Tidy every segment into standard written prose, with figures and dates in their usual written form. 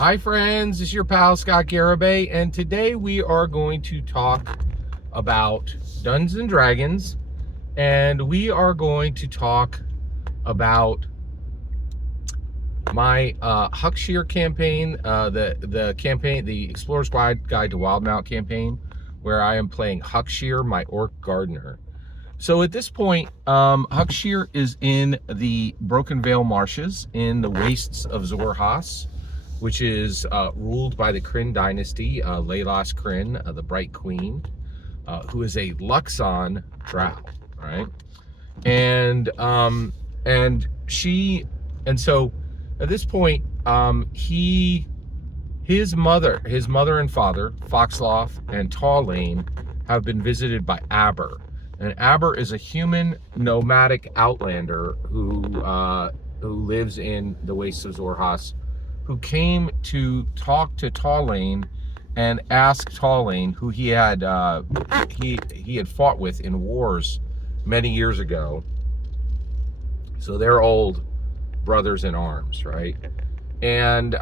Hi friends, it's your pal Scott Garibay, and today we are going to talk about Dungeons and Dragons, and we are going to talk about my Huckshear campaign, the campaign, the Explorer's Guide to Wildemount campaign, where I am playing Huckshear, my orc gardener. So at this point, Huckshear is in the Broken Vale Marshes in the wastes of Xhorhas, which is ruled by the Kryn dynasty, Leilas Kryn, the Bright Queen, who is a Luxon drow, right? And she, and so at this point, his mother and father, Foxloth and Tallane, have been visited by Aber. And Aber is a human nomadic outlander who lives in the wastes of Xhorhas, who came to talk to Tallane and ask Tallane, who he had fought with in wars many years ago. So they're old brothers in arms, right? And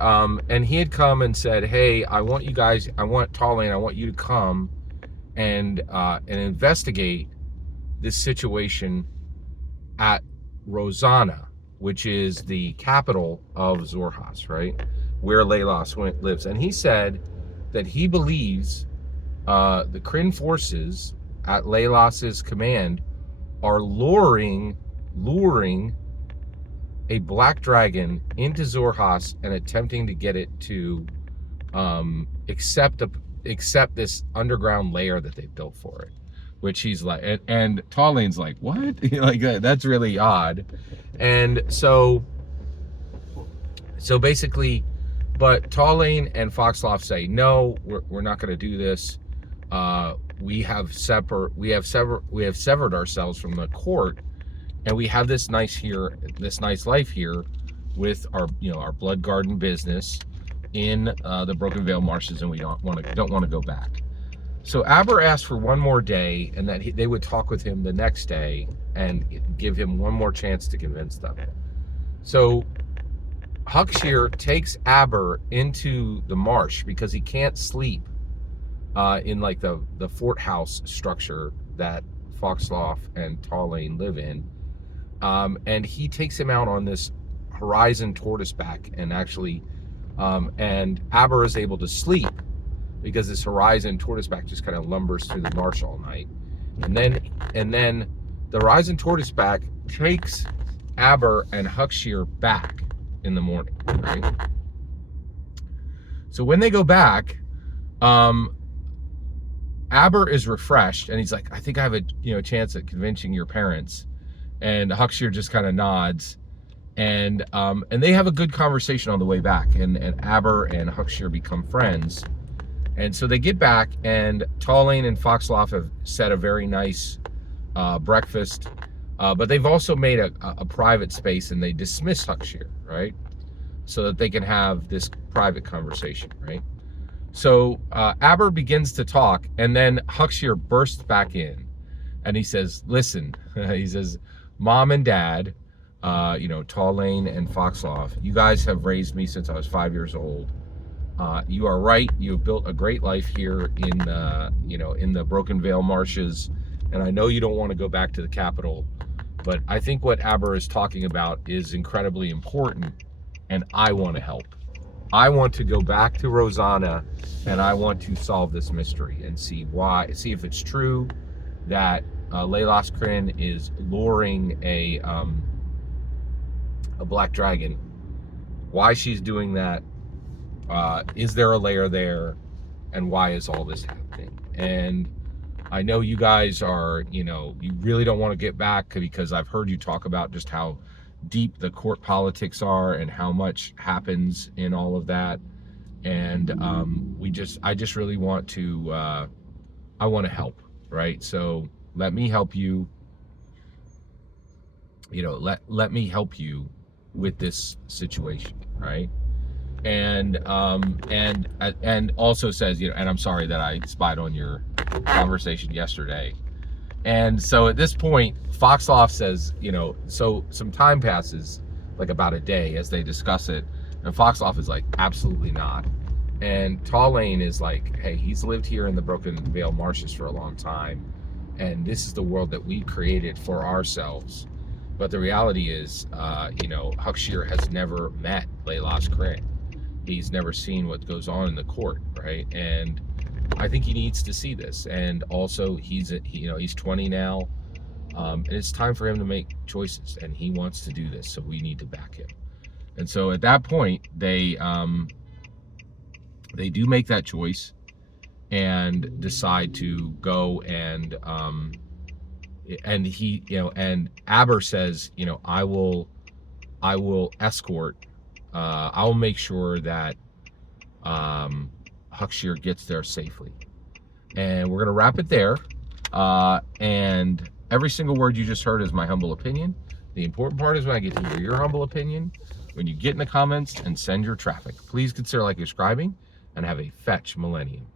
he had come and said, "Hey, I want Tallane, I want you to come and investigate this situation at Rosanna, which is the capital of Xhorhas, right? Where Leilas lives." And he said that he believes the Kryn forces at Leilas's command are luring a black dragon into Xhorhas and attempting to get it to accept this underground lair that they've built for it. Which he's like, and Tallane's like, what? Like, that's really odd. And so basically, but Tallane and Foxloth say, no, we're not going to do this. We have severed ourselves from the court, and we have this nice life here with our blood garden business in the Broken Vale Marshes, and we don't want to go back. So Aber asked for one more day, and that they would talk with him the next day and give him one more chance to convince them. So Huckshear takes Aber into the marsh because he can't sleep in like the fort house structure that Foxloth and Tallane live in. And he takes him out on this horizon tortoiseback, and actually, and Aber is able to sleep because this horizon tortoiseback just kind of lumbers through the marsh all night. And then the horizon tortoiseback takes Aber and Huckshear back in the morning, right? So when they go back, Aber is refreshed, and he's like, I think I have a chance at convincing your parents. And Huckshear just kind of nods, and they have a good conversation on the way back, and Aber and Huckshear become friends. And so they get back, and Tallane and Foxloth have set a very nice breakfast, but they've also made a private space, and they dismiss Huckshear, right? So that they can have this private conversation, right? So Aber begins to talk, and then Huckshear bursts back in, and he says, listen, he says, Mom and Dad, Tallane and Foxloth, you guys have raised me since I was 5 years old. You are right. You have built a great life here in the Broken Vale Marshes, and I know you don't want to go back to the capital, but I think what Aber is talking about is incredibly important, and I want to help. I want to go back to Rosanna, and I want to solve this mystery and see if it's true that Leilas Kryn is luring a black dragon. Why she's doing that? Is there a lair there, and why is all this happening? And I know you guys are, you really don't want to get back, because I've heard you talk about just how deep the court politics are and how much happens in all of that. And I just really want to, I want to help, right? So let me help you, let me help you with this situation, right? And also says, and I'm sorry that I spied on your conversation yesterday. And so at this point, Foxloth says, so some time passes, like about a day, as they discuss it. And Foxloff is like, absolutely not. And Tall Lane is like, hey, he's lived here in the Broken Vale Marshes for a long time, and this is the world that we created for ourselves. But the reality is, Huckshear has never met Laylas Kryn. He's never seen what goes on in the court, right? And I think he needs to see this. And also, he's 20 now, and it's time for him to make choices. And he wants to do this, so we need to back him. And so at that point, they do make that choice and decide to go and Aber says, I will escort, I will make sure that Huckshear gets there safely. And we're gonna wrap it there. And every single word you just heard is my humble opinion. The important part is when I get to hear your humble opinion, when you get in the comments and send your traffic. Please consider liking and subscribing, and have a fetch millennium.